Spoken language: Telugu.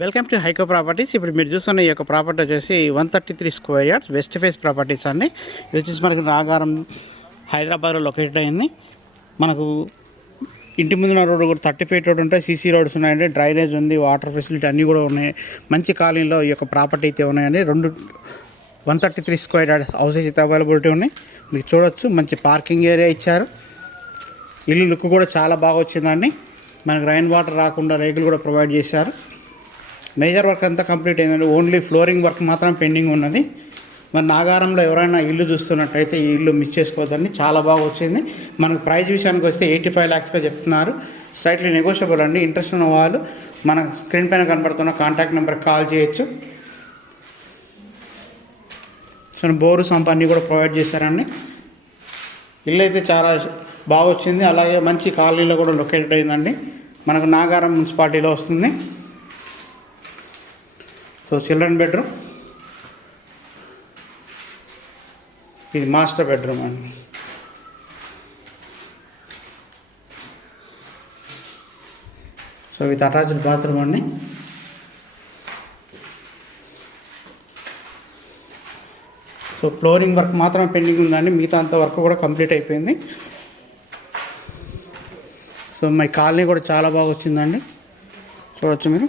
Welcome to హైకో properties. ఇప్పుడు మీరు చూస్తున్న ఈ యొక్క ప్రాపర్టీ వచ్చేసి 133 square yards west face properties అండి. ఇది వచ్చేసి మనకి నాగారం హైదరాబాద్లో లొకేట్ అయింది. మనకు ఇంటి ముందున్న రోడ్డు కూడా 30 ఫీట్ రోడ్ ఉంటాయి, సీసీ రోడ్స్ ఉన్నాయండి, డ్రైనేజ్ ఉంది, వాటర్ ఫెసిలిటీ అన్నీ కూడా ఉన్నాయి. మంచి కాలనీలో ఈ యొక్క ప్రాపర్టీ అయితే ఉన్నాయండి. 133 స్క్వేర్ యార్డ్స్ హౌసెస్ అయితే అవైలబిలిటీ ఉన్నాయి. మీకు చూడొచ్చు, మంచి పార్కింగ్ ఏరియా ఇచ్చారు. ఇల్లు లుక్ కూడా చాలా బాగా వచ్చిందండి. మనకు రైన్ వాటర్ రాకుండా రేకులు కూడా ప్రొవైడ్ చేశారు. మేజర్ వర్క్ అంతా కంప్లీట్ అయిందండి. ఓన్లీ ఫ్లోరింగ్ వర్క్ మాత్రం పెండింగ్ ఉన్నది. మరి నాగారంలో ఎవరైనా ఇల్లు చూస్తున్నట్టయితే ఈ ఇల్లు మిస్ చేసుకోవద్దండి, చాలా బాగా వచ్చింది. మనకు ప్రైస్ విషయానికి వస్తే 85 lakhsగా చెప్తున్నారు. స్లైట్లీ నెగోషియబుల్ అండి. ఇంట్రెస్ట్ ఉన్న వాళ్ళు మన స్క్రీన్ పైన కనబడుతున్న కాంటాక్ట్ నెంబర్కి కాల్ చేయొచ్చు. సో బోరు సంప్ అన్నీ కూడా ప్రొవైడ్ చేశారండి. ఇల్లు అయితే చాలా బాగా వచ్చింది. అలాగే మంచి కాలనీలో కూడా లొకేటెడ్ అయిందండి. మనకు నాగారం మున్సిపాలిటీలో వస్తుంది. సో చిల్డ్రన్ బెడ్రూమ్, ఇది మాస్టర్ బెడ్రూమ్ అండి. సో విత్ అటాచ్డ్ బాత్రూమ్ అండి. సో ఫ్లోరింగ్ వర్క్ మాత్రమే పెండింగ్ ఉందండి, మిగతా అంత వర్క్ కూడా కంప్లీట్ అయిపోయింది. సో మై కాలనీ కూడా చాలా బాగా వచ్చిందండి, చూడవచ్చు మీరు.